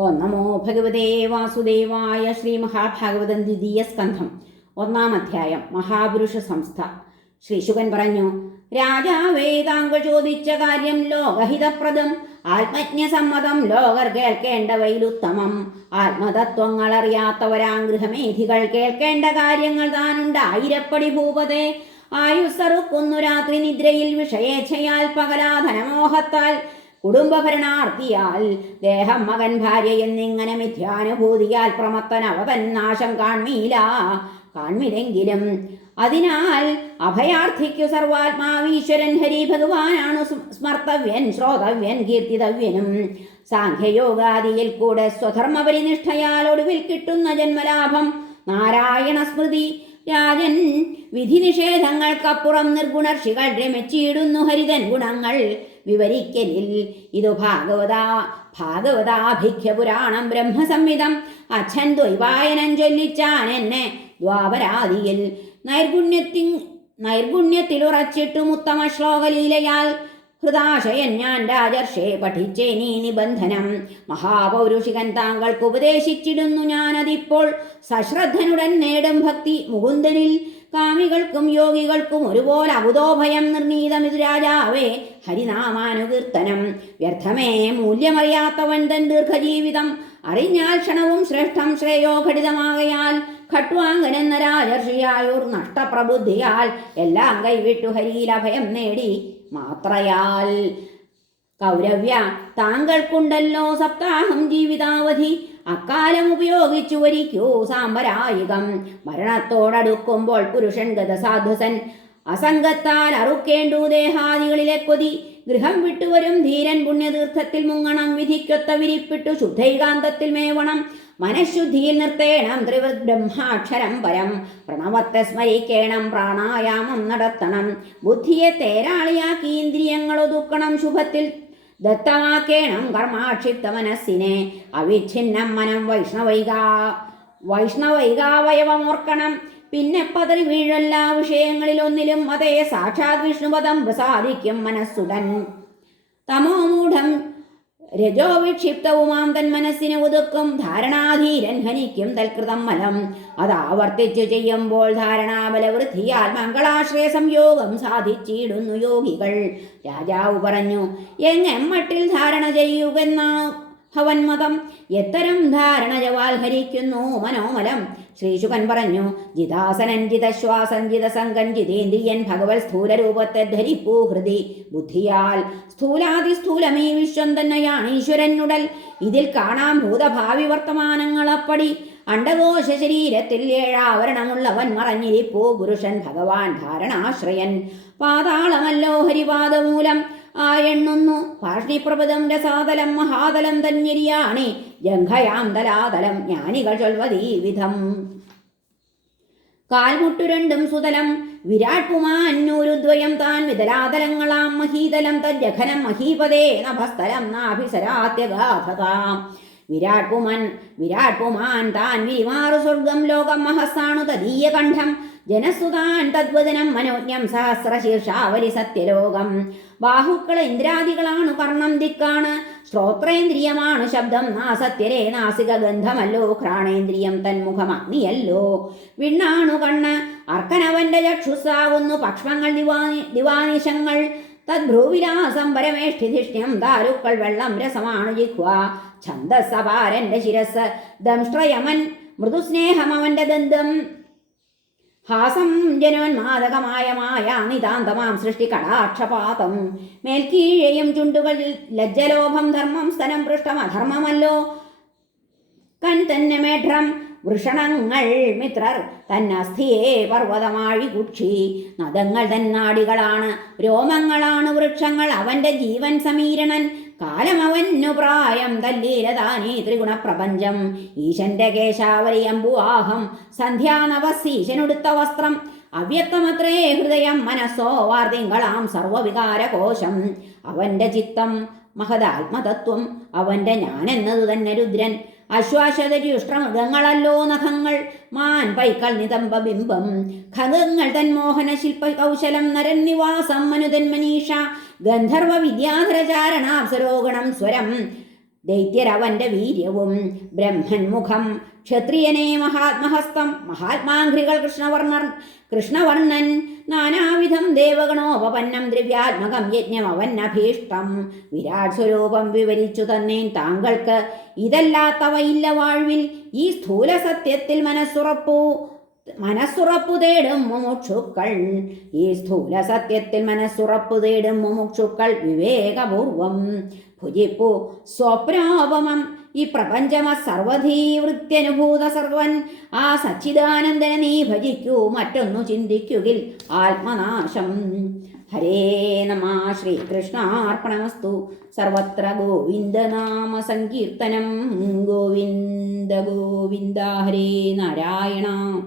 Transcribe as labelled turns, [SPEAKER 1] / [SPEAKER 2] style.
[SPEAKER 1] ഓ നമോ ഭഗവതേ വാസുദേവായ ശ്രീ മഹാഭാഗവതം ദ്വിതീയ സ്കന്ധം ഒന്നാം അധ്യായം മഹാപുരുഷ സംസ്ഥ. ശ്രീ ശുകൻ പറഞ്ഞു രാജാവേ താങ്കൾ ചോദിച്ച കാര്യം ലോകഹിതപ്രദം. ആത്മജ്ഞസമ്മതം ലോകർ കേൾക്കേണ്ടവയിലുത്തമം ആത്മതത്വങ്ങൾ അറിയാത്തവരാം ഗൃഹമേധികൾ കേൾക്കേണ്ട കാര്യങ്ങൾ താനുണ്ട്. ആയിരപ്പടി ഭൂപതേ ആയുസ്സറുക്കുന്നു രാത്രി നിദ്രയിൽ വിഷയേച്ഛയാൽ പകലാധനമോഹത്താൽ കുടുംബഭരണാർത്ഥിയാൽ ദേഹം മകൻ ഭാര്യ എന്നിങ്ങനെ മിഥ്യാനുഭൂതിയാൽ പ്രമത്തൻ അവതൻ നാശം കാൺമീല കാൺമില്ലെങ്കിലും അതിനാൽ അഭയാർത്ഥിക്കു സർവാത്മാവീശ്വരൻ ഹരി ഭഗവാനാണ് സ്മർത്തവ്യൻ ശ്രോതവ്യൻ കീർത്തിതവ്യനും. സാഖ്യയോഗാദിയിൽ കൂടെ സ്വധർമ്മപരിനിഷ്ഠയാൽ ഒടുവിൽ കിട്ടുന്ന ജന്മലാഭം നാരായണ സ്മൃതി രാജൻ വിധി നിഷേധങ്ങൾക്കപ്പുറം നിർഗുണർഷികൾ രമിച്ചിടുന്നു ഹരിതൻ ഗുണങ്ങൾ. വിവരിക്കലിൽ ഇതു ഭാഗവതാ ഭാഗവതാഭിഖ്യ പുരാണം ബ്രഹ്മസംഹിതം. അച്ഛൻ ദ്വൈവായനം ചൊല്ലിച്ചാൻ എന്നെ ദ്വാപരാതിയിൽ നൈർഗുണ്യത്തി നൈർഗുണ്യത്തിലുറച്ചിട്ടും ഉത്തമ ശ്ലോകലീലയാൽ ഹൃദാശയൻ ഞാൻ രാജർഷേ പഠിച്ചേ നീ നിബന്ധനം. മഹാപൗരുഷികൻ താങ്കൾക്ക് ഉപദേശിച്ചിടുന്നു ഞാനതിപ്പോൾ. സശ്രദ്ധനുടൻ നേടും ഭക്തി മുകുന്ദനിൽ. കാമികൾക്കും യോഗികൾക്കും ഒരുപോലെ അബുദോഭയം നിർണീതമിതു രാജാവേ. ഹരിനാമാനുകീർത്തനം. വ്യർത്ഥമേ മൂല്യമറിയാത്തവൻ തൻ ദീർഘജീവിതം. അറിഞ്ഞാൽ ക്ഷണവും ശ്രേഷ്ഠം ശ്രേയോ ഘടിതമാകയാൽ ഖട്വാങ്കൻ രാജർഷിയായൂർ നഷ്ടപ്രബുദ്ധിയാൽ എല്ലാം കൈവിട്ടു ഹരിയിൽ അഭയം നേടി. മാത്രയാൽ കൗരവ്യ താങ്കൾക്കുണ്ടല്ലോ സപ്താഹം ജീവിതാവധി. അക്കാലം ഉപയോഗിച്ചു വരിക്കൂ സാമ്പരായികം. മരണത്തോടടുക്കുമ്പോൾ പുരുഷൻ ഗതസാധുസൻ അസംഗത്താൽ അറുക്കേണ്ടു ദേഹാദികളിലെ കൊതി. ഗൃഹം വിട്ടുവരും ധീരൻ പുണ്യതീർത്ഥത്തിൽ മുങ്ങണം. വിധിക്കൊത്ത വിരിപ്പിട്ടു ശുദ്ധൈകാന്തത്തിൽ മേവണം. മനഃശുദ്ധിയിൽ നിർത്തേണം ത്രിവൃത് ബ്രഹ്മാക്ഷരം പരം. പ്രണവത്തെ സ്മരിക്കേണം പ്രാണായാമം നടത്തണം. ബുദ്ധിയെ തേരാളിയാക്കി ഇന്ദ്രിയങ്ങൾ ഒതുക്കണം. ശുഭത്തിൽ ദത്തമാക്കേണം കർമാക്ഷിപ്ത മനസ്സിനെ. അവിഛിന്നം മനം വൈഷ്ണവൈകാ വൈഷ്ണവൈകാവയവമോർക്കണം. പിന്നെ പതറി വീഴെല്ലാ വിഷയങ്ങളിലൊന്നിലും അതേ സാക്ഷാത് വിഷ്ണുപദം പ്രസാദിക്കും മനസ്സുടൻ. തമോമൂഢം രജോ വിക്ഷിപ്തവുമാം തൻ മനസ്സിനെ ഒതുക്കും ധാരണാധീരൻ ഹനിക്കും തൽകൃതം മലം. അത് ആവർത്തിച്ചു ചെയ്യുമ്പോൾ ധാരണാബലവൃദ്ധിയാൽ മംഗളാശ്രയ സംയോഗം സാധിച്ചിടുന്നു യോഗികൾ. രാജാവ് പറഞ്ഞു എങ്ങെമ്മട്ടിൽ ധാരണ ചെയ്യുകെന്നാണ് ഭവന്മതം എത്തരം ധാരണ ജവാൽ ഹരിക്കുന്നു മനോമലം. ശ്രീശുകൻ പറഞ്ഞു ജിതാസനൻ ജിതശ്വാസൻ ജിതസംഗൻ ജിതേന്ദ്രിയൻ ഭഗവത് സ്ഥൂലരൂപത്തെ ധരിപ്പൂ ഹൃദി. ബുദ്ധിയാൽ സ്ഥൂലാതി സ്ഥൂലമീ വിശ്വം തന്നെയാണ് ഈശ്വരനുടൽ ഇതിൽ കാണാം ഭൂതഭാവി വർത്തമാനങ്ങളപ്പടി അണ്ടകോശ ശരീരത്തിൽ ഏഴാവരണമുള്ളവൻ മറഞ്ഞിരിപ്പൂ പുരുഷൻ ഭഗവാൻ ധാരണാശ്രയൻ. പാതാളമല്ലോ ഹരിപാദമൂലം. എണ്ണുന്നു പാഷ്ണിപ്രപദം രസാതലം മഹാതലം തന്നിരിയാണി. ജംഘയാന്തലാതലം ജ്ഞാനികൾ ചൊൽവതീ വിധം. കാൽമുട്ടുരണ്ടും സുതലം വിരാട് പുമാന്നൂരുദ്വയം താൻ വിതലാതലങ്ങളാം. മഹീതലം തജ്ജഘനം മഹീപദേ നഭസ്ഥലം നാഭിസരാത്യഗാഥതാം. വിരാട് പുമൻ വിരാട് പുമാൻ താൻ വിരിമാറു സ്വർഗം ലോകം മഹസ്സാണു തദീയ കണ്ഠം ജനസുതാൻ തദ്വദനം മനോജ്ഞം സഹസ്രശീർഷാവലി സത്യലോകം. ബാഹുക്കൾ ഇന്ദ്രാദികളാണു കർണം ദിക്കാണ് ശ്രോത്രേന്ദ്രിയമാണ് ശബ്ദം. നാസത്യരേ നാസിക ഗന്ധമല്ലോ ഘ്രാണേന്ദ്രിയം തന്മുഖം അഗ്നിയല്ലോ. വിണ്ണാണു കണ്ണ്. അർക്കനവന്റെ ചക്ഷുസാവുന്നു പക്ഷങ്ങൾ ദിവാനി ദിവാനിശങ്ങൾ. തദ്ഭ്രൂവിലാസം പരമേഷ്ഠിധിഷ്ണ്യം ദാരുക്കൾ വെള്ളം രസമാണു ജിഹ്വ. ഛന്ദസ്സപാരന്റെ ശിരസ്. ദംഷ്ട്രയമൻ മൃദുസ്നേഹം അവന്റെ ദന്തം. ഹാസം ജനോന്മാദകമായ മായ നിതാന്തമാം സൃഷ്ടി കടാക്ഷപാതം. മേൽക്കീഴയും ചുണ്ടുകൾ ലജ്ജലോഭം ധർമ്മം സ്ഥലം പൃഷ്ടം അധർമ്മമല്ലോ. കൻ തന്നെ മേഢ്രം വൃഷണങ്ങൾ മിത്രർ തന്നസ്ഥിയെ പർവതമാഴി കുക്ഷി. നദങ്ങൾ തന്നാടികളാണ് രോമങ്ങളാണ് വൃക്ഷങ്ങൾ അവന്റെ ജീവൻ സമീരണൻ. കാലം അവനു പ്രായം തല്ലീലതാനീ ത്രിഗുണപ്രപഞ്ചം. ഈശന്റെ കേശാവലി അമ്പുവാഹം സന്ധ്യാനവസീശനുടുത്ത വസ്ത്രം. അവ്യക്തമത്രേ ഹൃദയം മനസ്സോ വാർത്തിങ്കളാം സർവവികാരകോശം. അവന്റെ ചിത്തം മഹദാത്മതത്വം അവന്റെ ഞാനെന്നതു തന്നെ രുദ്രൻ. അശ്വാസതരിയുഷ്ട്രമൃഗങ്ങളല്ലോ നഖങ്ങൾ. മാൻ പൈക്കൽ നിതംബ ബിംബം. ഖഗങ്ങൾ മോഹന ശില്പ കൗശലം. നരൻ നിവാസം മനുതൻ മനീഷ. ഗന്ധർവ വിദ്യാധരചാരണാപ്സരോഗണം സ്വരം. ദൈത്യരവന്റെ വീര്യവും ബ്രഹ്മൻമുഖം ക്ഷത്രിയനെ മഹാത്മഹസ്തം മഹാത്മാഘ്രികൾ കൃഷ്ണവർണർ കൃഷ്ണവർണൻ നാനാവിധം ദേവഗണോപപന്നം ദ്രവ്യാത്മകം യജ്ഞം അവന്നഭീഷ്ടം വിരാട് സ്വരൂപം വിവരിച്ചു തന്നേൻ താങ്കൾക്ക്. ഇതല്ലാത്തവയില്ല വാഴ്വിൽ. ഈ സ്ഥൂല സത്യത്തിൽ മനസ്സുറപ്പു. മനസ്സുറപ്പു തേടും മുമുക്ഷുക്കൾ. ഈ സ്ഥൂല സത്യത്തിൽ മനസ്സുറപ്പു തേടും മുമുക്ഷുക്കൾ വിവേകപൂർവം. ഭുജിപ്പു സ്വപ്നോപമം. ഈ പ്രപഞ്ചമ സർവധീവൃത്യനുഭൂത സർവൻ. ആ സച്ചിദാനന്ദനെ നീ ഭജിക്കൂ മറ്റൊന്നു ചിന്തിക്കുകിൽ ആത്മനാശം. ഹരേ നമ ശ്രീകൃഷ്ണാർപ്പണമസ്തു. സർവത്ര ഗോവിന്ദനാമ സങ്കീർത്തനം. ഗോവിന്ദ ഗോവിന്ദ ഹരേ നാരായണ.